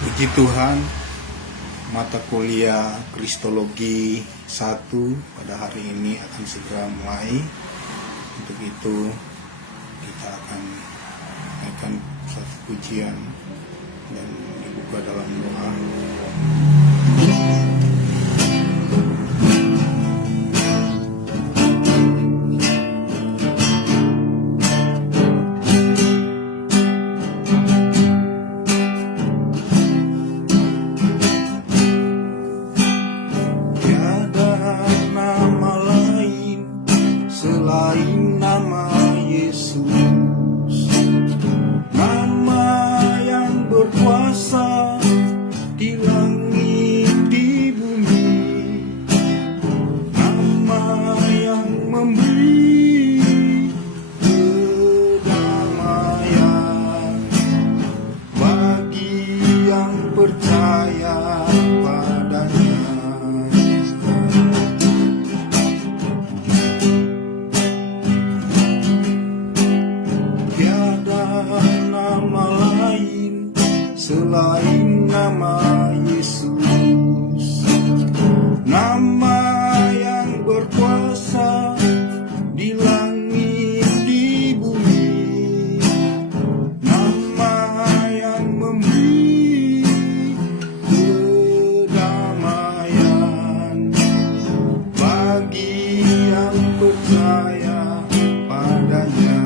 Puji Tuhan, mata kuliah Kristologi 1 pada hari ini akan segera mulai. Untuk itu kita akan naikkan satu pujian dan dibuka dalam doa. Selain nama Yesus, nama yang berkuasa di langit di bumi, nama yang memberi kedamaian bagi yang percaya padanya. Nama lain selain nama Yesus, nama yang berkuasa di langit di bumi, nama yang memberi kedamaian bagi yang percaya padanya.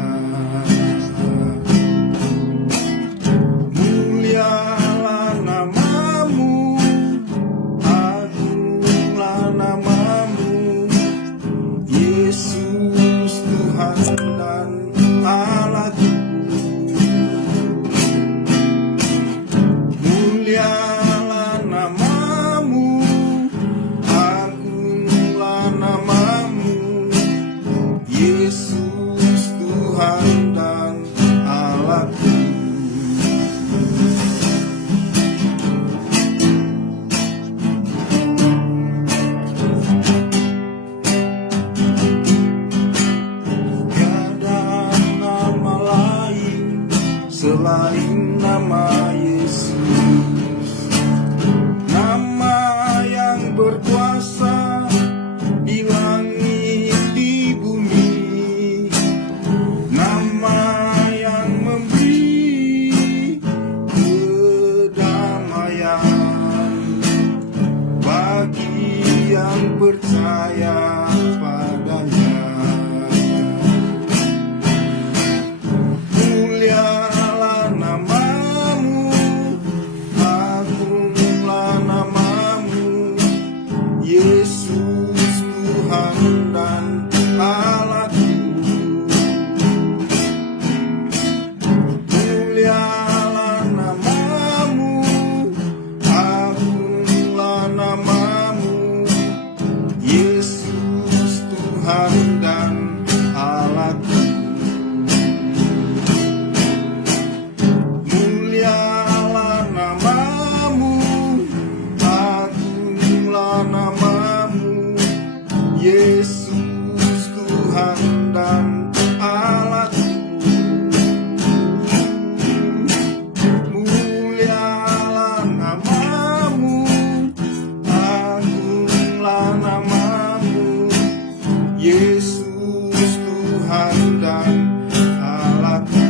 Selain nama Yesus, nama yang berkuasa di langit di bumi, nama yang memberi kedamaian bagi yang percaya padanya. Yesus Tuhan dan Allahku, mulialah namamu, agunglah namamu, Yesus Tuhan dan Allahku. Mulialah namamu, agunglah namamu, Yesus Tuhan dan Allahku. Mulialah namamu, agunglah namamu, Yesus Tuhan dan Allahku.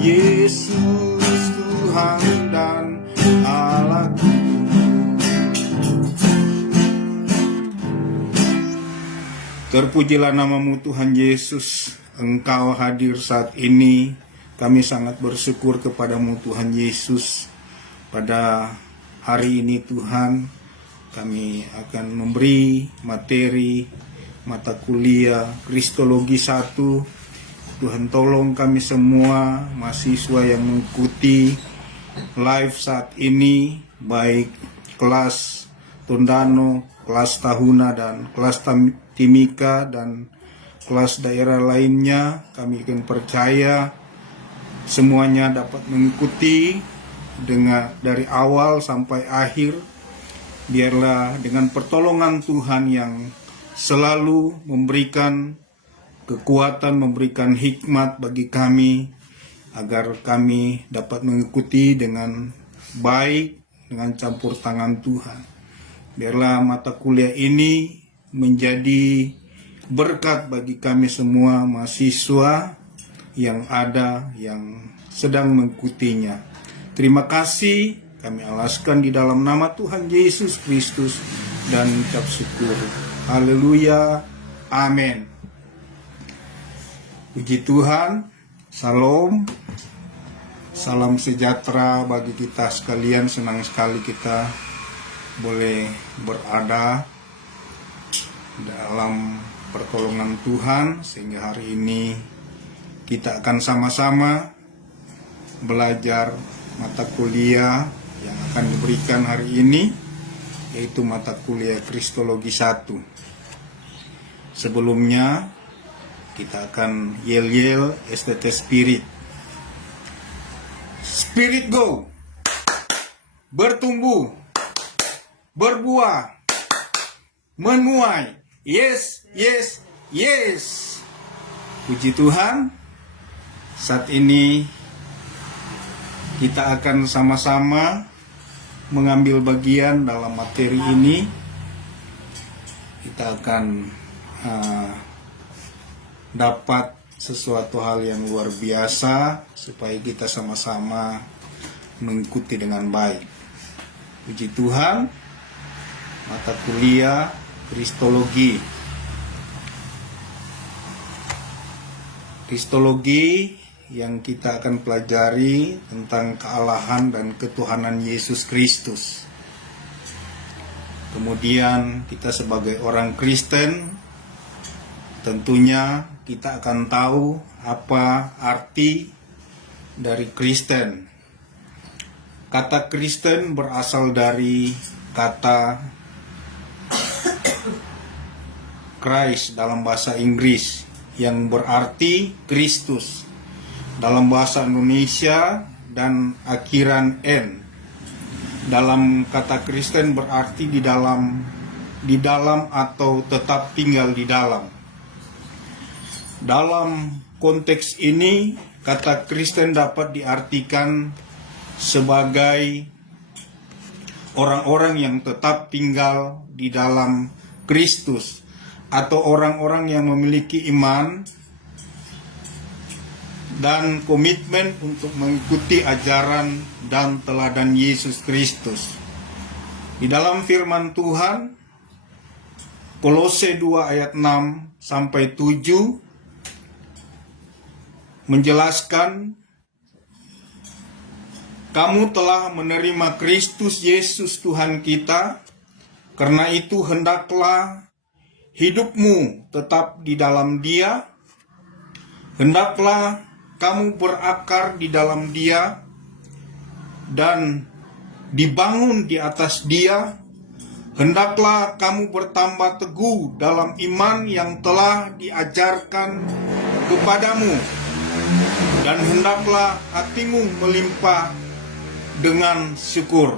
Yesus Tuhan dan Allahku. Terpujilah namamu Tuhan Yesus, Engkau hadir saat ini. Kami sangat bersyukur kepadamu Tuhan Yesus. Pada hari ini Tuhan, kami akan memberi materi mata kuliah Kristologi 1. Tuhan tolong kami semua mahasiswa yang mengikuti live saat ini, baik kelas Tondano, kelas Tahuna, dan kelas Timika, dan kelas daerah lainnya. Kami akan percaya semuanya dapat mengikuti dari awal sampai akhir. Biarlah dengan pertolongan Tuhan yang selalu memberikan kekuatan, memberikan hikmat bagi kami, agar kami dapat mengikuti dengan baik dengan campur tangan Tuhan. Biarlah mata kuliah ini menjadi berkat bagi kami semua mahasiswa yang ada, yang sedang mengikutinya. Terima kasih kami alaskan di dalam nama Tuhan Yesus Kristus dan ucap syukur. Haleluya. Amin. Puji Tuhan. Salam. Salam sejahtera bagi kita sekalian. Senang sekali kita boleh berada dalam pertolongan Tuhan, sehingga hari ini kita akan sama-sama belajar mata kuliah yang akan diberikan hari ini, yaitu mata kuliah Kristologi 1. Sebelumnya kita akan yel-yel STT Spirit. Spirit go. Bertumbuh, berbuah, menuai. Yes, yes, yes. Puji Tuhan. Saat ini kita akan sama-sama mengambil bagian dalam materi ini. Kita akan dapat sesuatu hal yang luar biasa supaya kita sama-sama mengikuti dengan baik. Puji Tuhan. Mata kuliah Kristologi. Kristologi yang kita akan pelajari tentang kealahan dan ketuhanan Yesus Kristus. Kemudian kita sebagai orang Kristen, tentunya kita akan tahu apa arti dari Kristen. Kata Kristen berasal dari kata Christ dalam bahasa Inggris, yang berarti Kristus dalam bahasa Indonesia, dan akhiran N. Dalam kata Kristen berarti di dalam atau tetap tinggal di dalam. Dalam konteks ini, kata Kristen dapat diartikan sebagai orang-orang yang tetap tinggal di dalam Kristus, atau orang-orang yang memiliki iman dan komitmen untuk mengikuti ajaran dan teladan Yesus Kristus. Di dalam firman Tuhan, Kolose 2 ayat 6 sampai 7 menjelaskan, kamu telah menerima Kristus Yesus Tuhan kita, karena itu hendaklah hidupmu tetap di dalam Dia, hendaklah kamu berakar di dalam Dia dan dibangun di atas Dia, hendaklah kamu bertambah teguh dalam iman yang telah diajarkan kepadamu, dan hendaklah hatimu melimpah dengan syukur.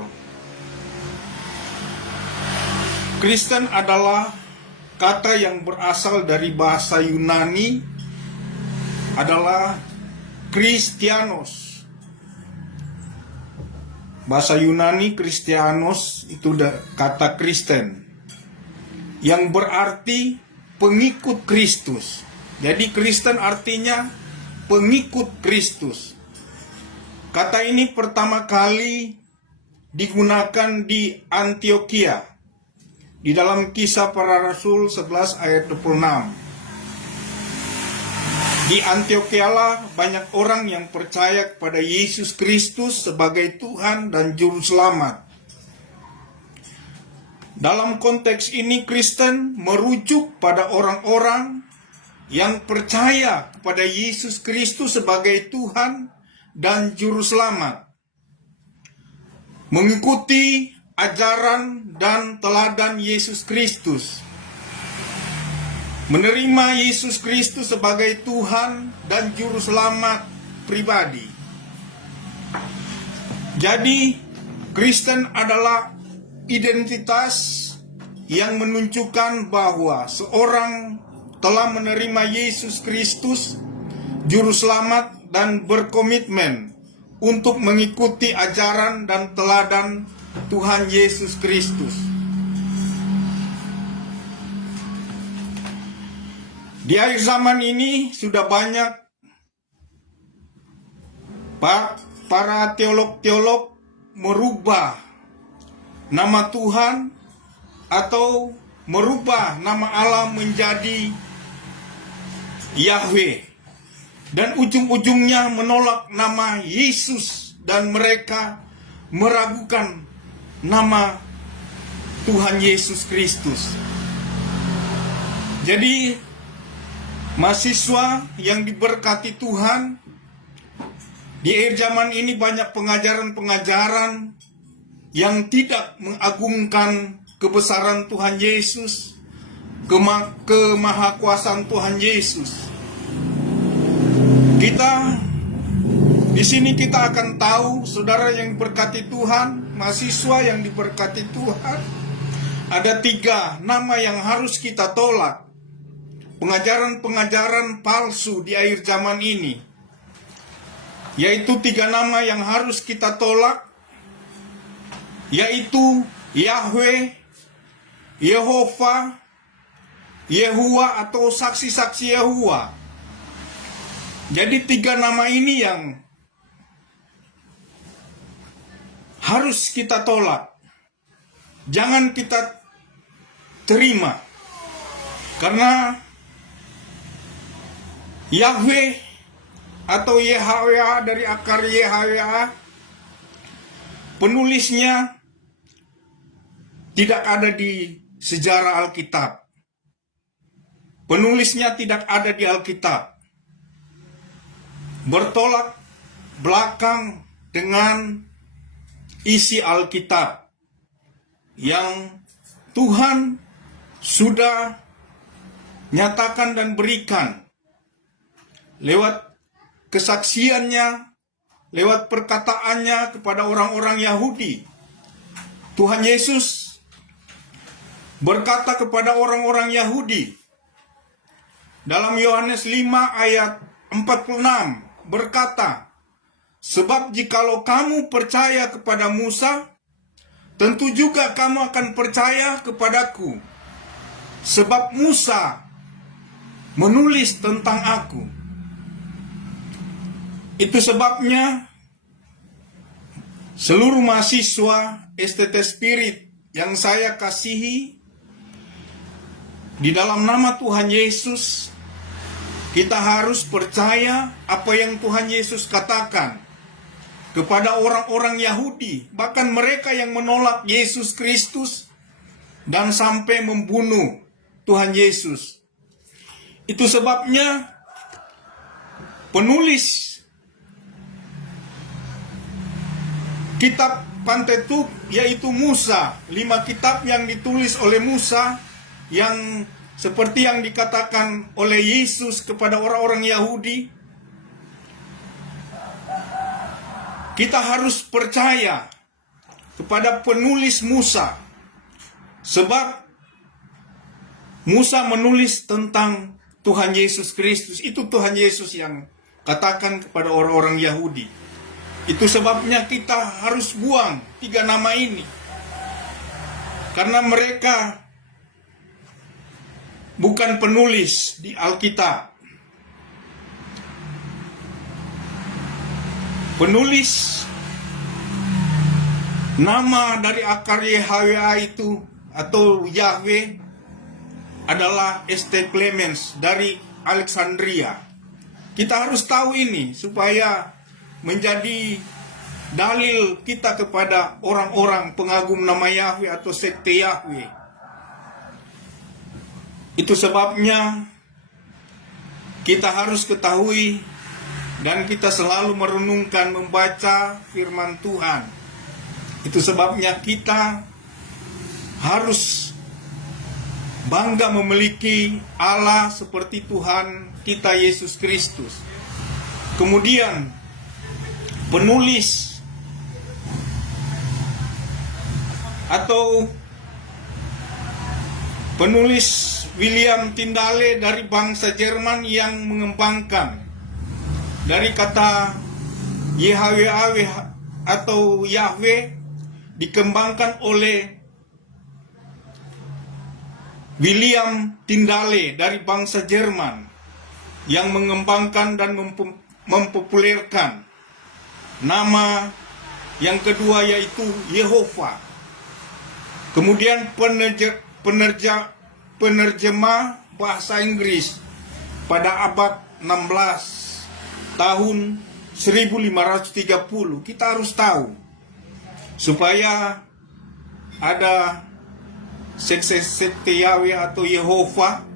Kristen adalah kata yang berasal dari bahasa Yunani, adalah Kristianos. Bahasa Yunani Kristianos itu kata Kristen, yang berarti pengikut Kristus. Jadi Kristen artinya pengikut Kristus. Kata ini pertama kali digunakan di Antioquia, di dalam Kisah Para Rasul 11 ayat 26. Di Antioquialah banyak orang yang percaya kepada Yesus Kristus sebagai Tuhan dan Juru Selamat. Dalam konteks ini, Kristen merujuk pada orang-orang yang percaya kepada Yesus Kristus sebagai Tuhan dan Juru Selamat, mengikuti ajaran dan teladan Yesus Kristus, menerima Yesus Kristus sebagai Tuhan dan Juru Selamat pribadi. Jadi, Kristen adalah identitas yang menunjukkan bahwa seorang telah menerima Yesus Kristus, Juru Selamat dan berkomitmen untuk mengikuti ajaran dan teladan Tuhan Yesus Kristus. Di akhir zaman ini sudah banyak para teolog-teolog merubah nama Tuhan atau merubah nama Allah menjadi Yahweh, dan ujung-ujungnya menolak nama Yesus, dan mereka meragukan nama Tuhan Yesus Kristus. Jadi mahasiswa yang diberkati Tuhan, di akhir zaman ini banyak pengajaran-pengajaran yang tidak mengagungkan kebesaran Tuhan Yesus, kemahakuasaan Tuhan Yesus. Di sini kita akan tahu, saudara yang diberkati Tuhan, mahasiswa yang diberkati Tuhan, ada 3 nama yang harus kita tolak. Pengajaran-pengajaran palsu di akhir zaman ini, yaitu 3 nama yang harus kita tolak, yaitu Yahweh, Yehova, Yehuwa atau saksi-saksi Yehuwa. Jadi 3 nama ini yang harus kita tolak. Jangan kita terima. Karena Yahweh atau Yahweh dari akar Yahweh, penulisnya tidak ada di sejarah Alkitab. Penulisnya tidak ada di Alkitab. Bertolak belakang dengan isi Alkitab yang Tuhan sudah nyatakan dan berikan lewat kesaksiannya, lewat perkataannya kepada orang-orang Yahudi. Tuhan Yesus berkata kepada orang-orang Yahudi dalam Yohanes 5 ayat 46, berkata, "Sebab jikalau kamu percaya kepada Musa, tentu juga kamu akan percaya kepadaku, sebab Musa menulis tentang aku." Itu sebabnya seluruh mahasiswa STT Spirit yang saya kasihi, di dalam nama Tuhan Yesus, kita harus percaya apa yang Tuhan Yesus katakan kepada orang-orang Yahudi, bahkan mereka yang menolak Yesus Kristus dan sampai membunuh Tuhan Yesus. Itu sebabnya penulis kitab Pentateuch, yaitu Musa, 5 kitab yang ditulis oleh Musa, yang seperti yang dikatakan oleh Yesus kepada orang-orang Yahudi, kita harus percaya kepada penulis Musa, sebab Musa menulis tentang Tuhan Yesus Kristus. Itu Tuhan Yesus yang katakan kepada orang-orang Yahudi. Itu sebabnya kita harus buang 3 nama ini, karena mereka bukan penulis di Alkitab. Penulis nama dari akar Yahweh itu atau Yahweh adalah St. Clemens dari Alexandria. Kita harus tahu ini supaya menjadi dalil kita kepada orang-orang pengagum nama Yahweh atau sekte Yahweh. Itu sebabnya kita harus ketahui dan kita selalu merenungkan, membaca firman Tuhan. Itu sebabnya kita harus bangga memiliki Allah seperti Tuhan kita Yesus Kristus. Kemudian penulis atau penulis William Tyndale dari bangsa Jerman yang mengembangkan dari kata YHWH atau Yahweh dikembangkan oleh William Tyndale dari bangsa Jerman yang mengembangkan dan mempopulerkan nama yang kedua yaitu Yehova. Kemudian penerjemah bahasa Inggris pada abad 16 tahun 1530. Kita harus tahu supaya ada sekte Yahweh atau Yehova,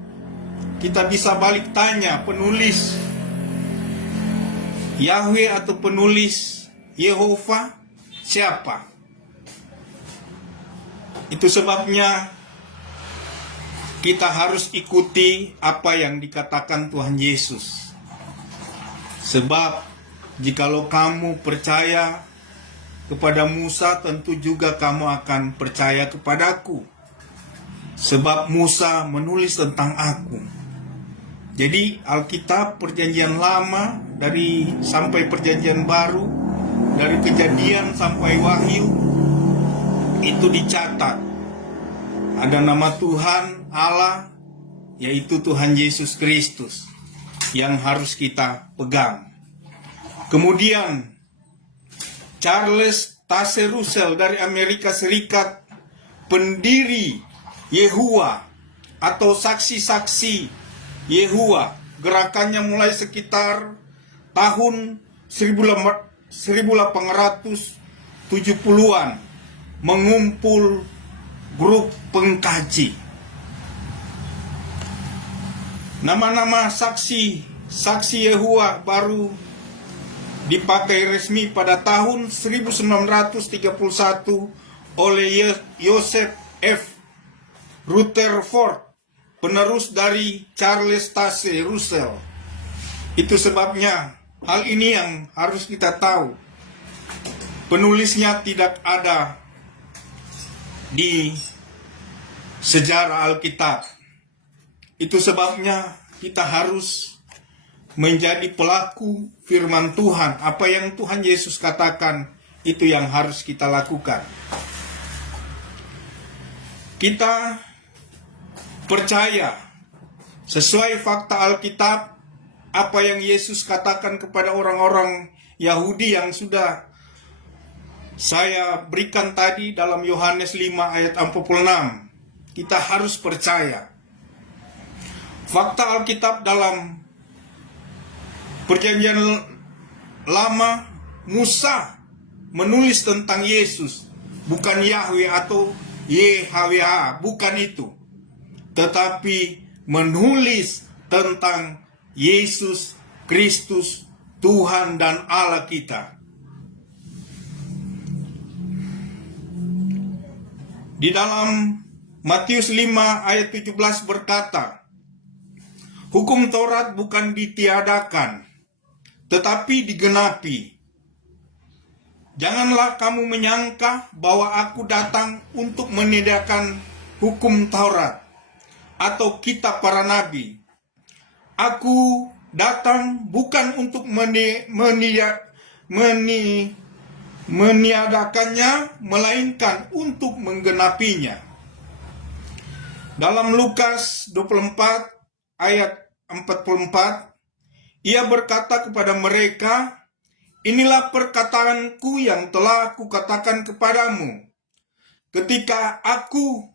kita bisa balik tanya penulis Yahweh atau penulis Yehova siapa. Itu sebabnya kita harus ikuti apa yang dikatakan Tuhan Yesus. Sebab jikalau kamu percaya kepada Musa, tentu juga kamu akan percaya kepadaku. Sebab Musa menulis tentang aku. Jadi Alkitab Perjanjian Lama sampai Perjanjian Baru, dari Kejadian sampai Wahyu, itu dicatat. Ada nama Tuhan Allah, yaitu Tuhan Yesus Kristus, yang harus kita pegang. Kemudian Charles Taze Russell dari Amerika Serikat, pendiri Yehuwa atau saksi-saksi Yehuwa, gerakannya mulai sekitar tahun 1870-an, mengumpul grup pengkaji. Nama-nama saksi Yehuwa baru dipakai resmi pada tahun 1931 oleh Joseph F. Rutherford, penerus dari Charles Taze Russell. Itu sebabnya hal ini yang harus kita tahu. Penulisnya tidak ada di sejarah Alkitab. Itu sebabnya kita harus menjadi pelaku firman Tuhan. Apa yang Tuhan Yesus katakan, itu yang harus kita lakukan. Kita percaya sesuai fakta Alkitab apa yang Yesus katakan kepada orang-orang Yahudi yang sudah saya berikan tadi dalam Yohanes 5 ayat 46. Kita harus percaya. Fakta Alkitab dalam Perjanjian Lama, Musa menulis tentang Yesus, bukan Yahweh atau YHWH, bukan itu. Tetapi menulis tentang Yesus Kristus, Tuhan dan Allah kita. Di dalam Matius 5 ayat 17 berkata, hukum Taurat bukan ditiadakan, tetapi digenapi. Janganlah kamu menyangka bahwa aku datang untuk meniadakan hukum Taurat atau kitab para nabi. Aku datang bukan untuk meniadakannya, melainkan untuk menggenapinya. Dalam Lukas 24 ayat 44, ia berkata kepada mereka, inilah perkataanku yang telah aku katakan kepadamu ketika aku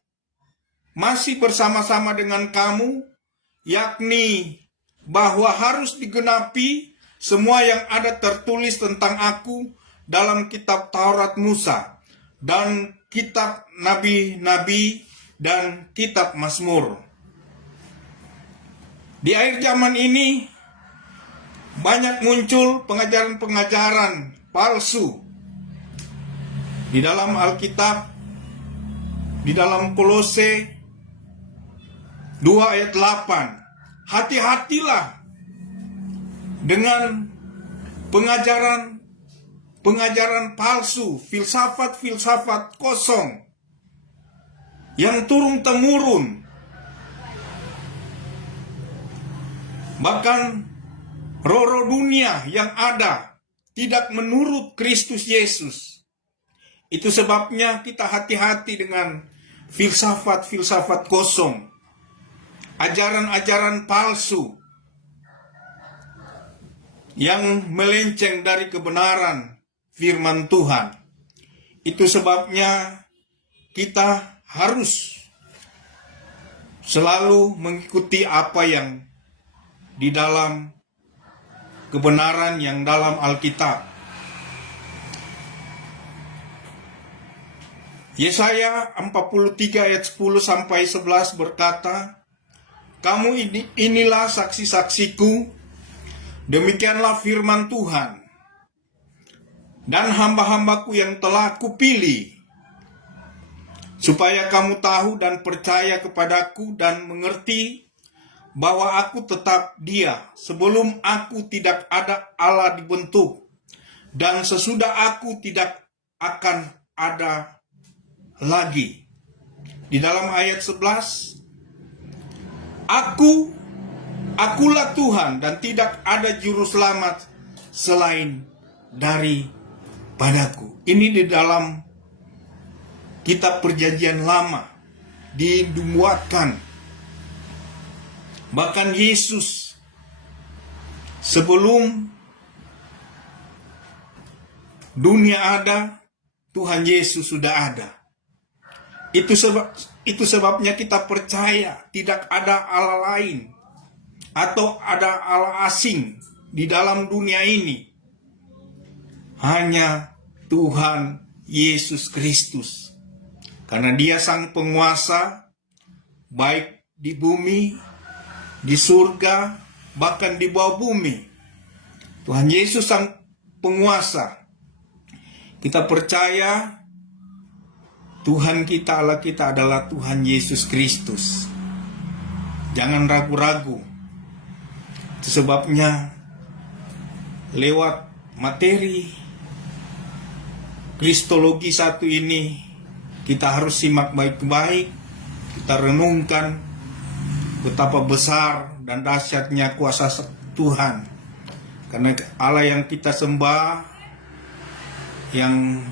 masih bersama-sama dengan kamu, yakni bahwa harus digenapi semua yang ada tertulis tentang aku dalam kitab Taurat Musa dan kitab nabi-nabi dan kitab Mazmur. Di akhir zaman ini banyak muncul pengajaran-pengajaran palsu di dalam Alkitab, di dalam Kolose 2 ayat 8. Hati-hatilah dengan pengajaran palsu, filsafat kosong yang turun-temurun. Bahkan roh-roh dunia yang ada tidak menurut Kristus Yesus. Itu sebabnya kita hati-hati dengan filsafat-filsafat kosong, ajaran-ajaran palsu yang melenceng dari kebenaran firman Tuhan. Itu sebabnya kita harus selalu mengikuti apa yang di dalam kebenaran yang dalam Alkitab. Yesaya 43 ayat 10 sampai 11 berkata, "Kamu inilah saksi-saksiku, demikianlah firman Tuhan, dan hamba-hambaku yang telah kupilih, supaya kamu tahu dan percaya kepadaku dan mengerti bahwa aku tetap Dia. Sebelum aku tidak ada Allah dibentuk, dan sesudah aku tidak akan ada lagi." Di dalam ayat 11, Akulah Tuhan dan tidak ada juru selamat selain daripadaku. Ini di dalam kitab Perjanjian Lama dimuatkan. Bahkan Yesus sebelum dunia ada, Tuhan Yesus sudah ada. Itu sebabnya kita percaya tidak ada Allah lain atau ada Allah asing di dalam dunia ini. Hanya Tuhan Yesus Kristus. Karena Dia sang penguasa, baik di bumi, di surga, bahkan di bawah bumi. Tuhan Yesus sang penguasa. Kita percaya Tuhan kita, Allah kita adalah Tuhan Yesus Kristus. Jangan ragu-ragu. Itu sebabnya lewat materi Kristologi satu ini kita harus simak baik-baik. Kita renungkan betapa besar dan dahsyatnya kuasa Tuhan. Karena Allah yang kita sembah, yang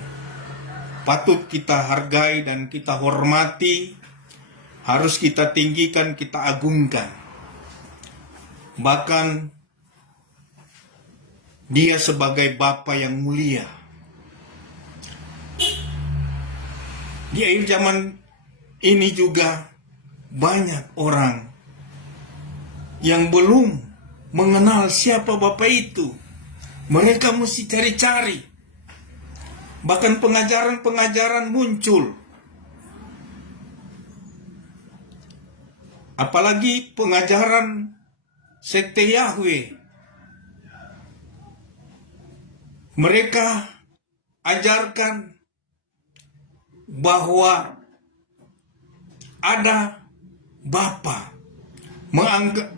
patut kita hargai dan kita hormati, harus kita tinggikan, kita agungkan. Bahkan Dia sebagai Bapa yang mulia. Di akhir zaman ini juga banyak orang yang belum mengenal siapa Bapa itu. Mereka mesti cari-cari. Bahkan pengajaran-pengajaran muncul. Apalagi pengajaran sekte Yahweh. Mereka ajarkan bahwa ada Bapa.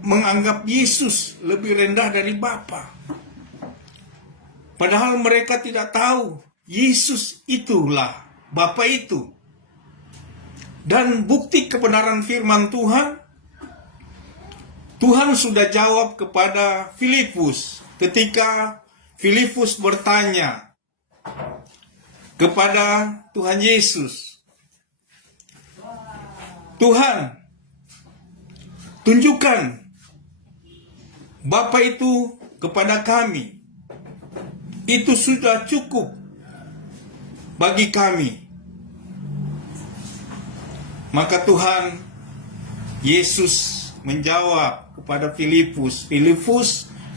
Menganggap Yesus lebih rendah dari Bapa. Padahal mereka tidak tahu Yesus itulah Bapa itu. Dan bukti kebenaran firman Tuhan, Tuhan sudah jawab kepada Filipus ketika Filipus bertanya kepada Tuhan Yesus, "Tuhan, tunjukkan Bapa itu kepada kami. Itu sudah cukup bagi kami." Maka Tuhan Yesus menjawab kepada Filipus,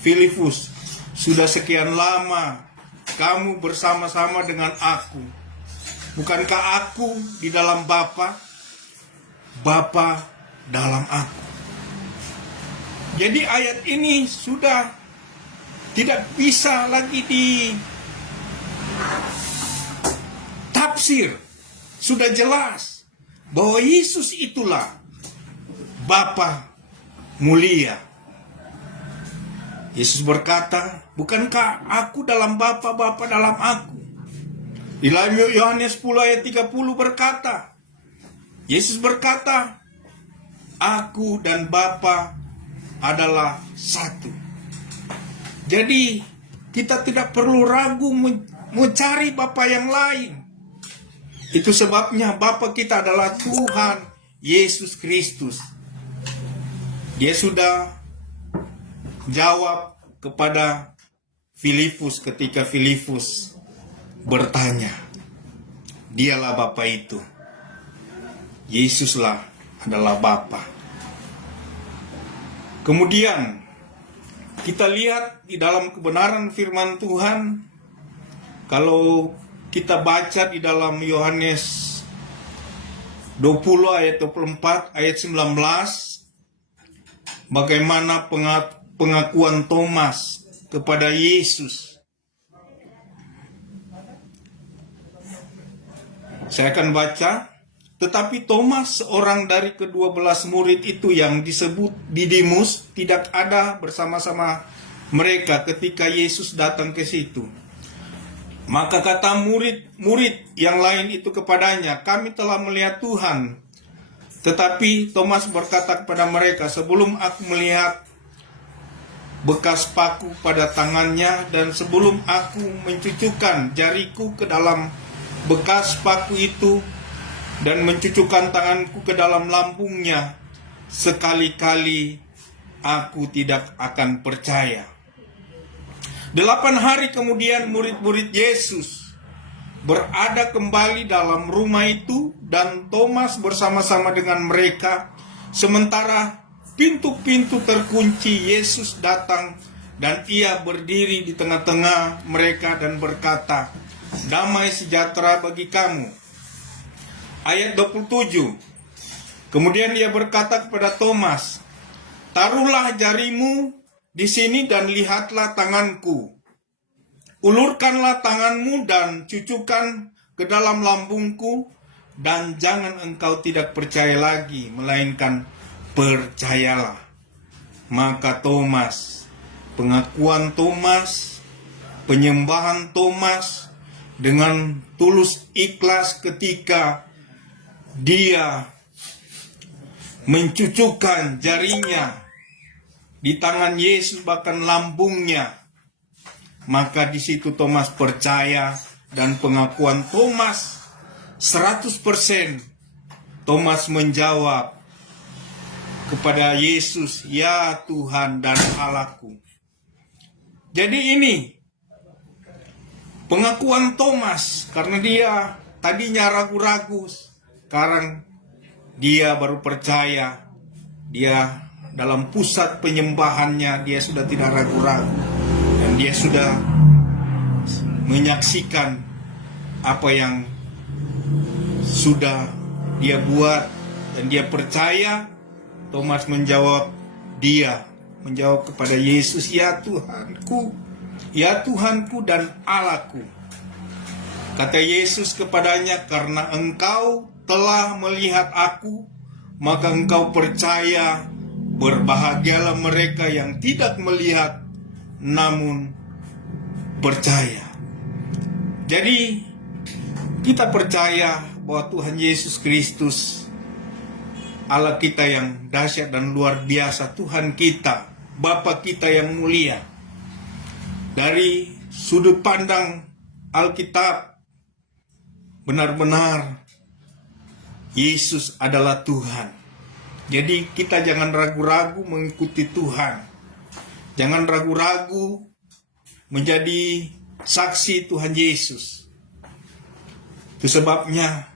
Filipus, sudah sekian lama kamu bersama-sama dengan aku. Bukankah aku di dalam Bapa, Bapa dalam aku? Jadi ayat ini sudah tidak bisa lagi ditafsir. Sudah jelas bahwa Yesus itulah Bapa mulia. Yesus berkata, "Bukankah aku dalam Bapa, Bapa dalam aku?" Di dalam Yohanes 10 ayat 30 berkata, Yesus berkata, "Aku dan Bapa adalah satu." Jadi kita tidak perlu ragu mencari Bapa yang lain. Itu sebabnya Bapa kita adalah Tuhan Yesus Kristus. Dia sudah jawab kepada Filipus ketika Filipus bertanya. Dialah Bapa itu. Yesuslah adalah Bapa. Kemudian kita lihat di dalam kebenaran firman Tuhan, kalau kita baca di dalam Yohanes 20 ayat 24 ayat 19, bagaimana pengakuan Thomas kepada Yesus. Saya akan baca. Tetapi Thomas, seorang dari ke-12 murid itu yang disebut Didimus, tidak ada bersama-sama mereka ketika Yesus datang ke situ. Maka kata murid-murid yang lain itu kepadanya, kami telah melihat Tuhan. Tetapi Thomas berkata kepada mereka, sebelum aku melihat bekas paku pada tangannya, dan sebelum aku mencucukkan jariku ke dalam bekas paku itu, dan mencucukkan tanganku ke dalam lambungnya, sekali-kali aku tidak akan percaya. 8 hari kemudian murid-murid Yesus berada kembali dalam rumah itu, dan Thomas bersama-sama dengan mereka. Sementara pintu-pintu terkunci, Yesus datang dan ia berdiri di tengah-tengah mereka dan berkata, damai sejahtera bagi kamu. Ayat 27. Kemudian dia berkata kepada Thomas, taruhlah jarimu di sini dan lihatlah tanganku. Ulurkanlah tanganmu dan cucukkan ke dalam lambungku, dan jangan engkau tidak percaya lagi, melainkan percayalah. Maka Thomas, pengakuan Thomas, penyembahan Thomas dengan tulus ikhlas ketika dia mencucukkan jarinya di tangan Yesus, bahkan lambungnya. Maka di situ Thomas percaya, dan pengakuan Thomas 100%. Thomas menjawab kepada Yesus, ya Tuhan dan Allahku. Jadi ini pengakuan Thomas, karena dia tadinya ragu-ragu, sekarang dia baru percaya. Dia dalam pusat penyembahannya, dia sudah tidak ragu-ragu, dan dia sudah menyaksikan apa yang sudah dia buat, dan dia percaya. Thomas menjawab kepada Yesus, ya Tuhanku dan Allahku. Kata Yesus kepadanya, karena engkau telah melihat aku, maka engkau percaya. Berbahagialah mereka yang tidak melihat namun percaya. Jadi kita percaya bahwa Tuhan Yesus Kristus, Allah kita yang dahsyat dan luar biasa, Tuhan kita, Bapa kita yang mulia. Dari sudut pandang Alkitab, benar-benar Yesus adalah Tuhan. Jadi kita jangan ragu-ragu mengikuti Tuhan. Jangan ragu-ragu menjadi saksi Tuhan Yesus. Itu sebabnya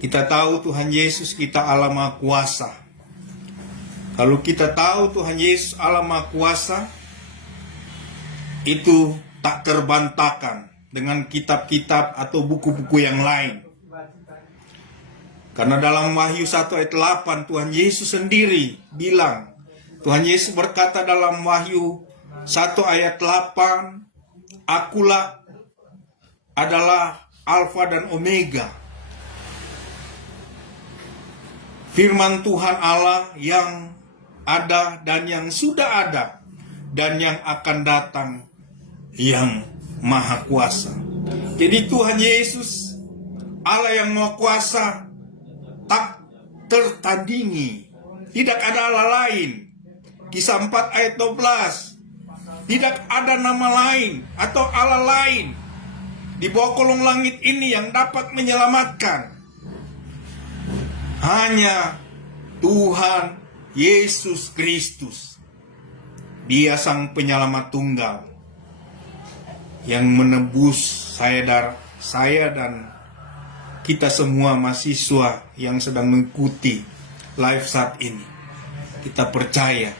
kita tahu Tuhan Yesus kita Allah Maha Kuasa. Kalau kita tahu Tuhan Yesus Allah Maha Kuasa, itu tak terbantahkan dengan kitab-kitab atau buku-buku yang lain. Karena dalam Wahyu 1 ayat 8, Tuhan Yesus sendiri bilang, Tuhan Yesus berkata dalam Wahyu 1 ayat 8, akulah adalah Alfa dan Omega. Firman Tuhan Allah yang ada dan yang sudah ada dan yang akan datang, yang Maha Kuasa. Jadi Tuhan Yesus, Allah yang Maha Kuasa, tak tertandingi. Tidak ada Allah lain. Kisah 4 ayat 12. Tidak ada nama lain atau Allah lain di bawah kolong langit ini yang dapat menyelamatkan. Hanya Tuhan Yesus Kristus. Dia sang penyelamat tunggal yang menebus saya dan kita semua mahasiswa yang sedang mengikuti live saat ini. Kita percaya,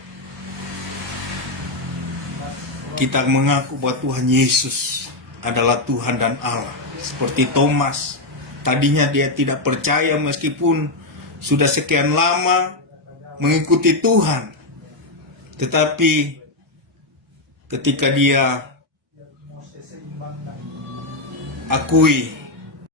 kita mengaku bahwa Tuhan Yesus adalah Tuhan dan Allah. Seperti Thomas, tadinya dia tidak percaya meskipun sudah sekian lama mengikuti Tuhan. Tetapi ketika dia akui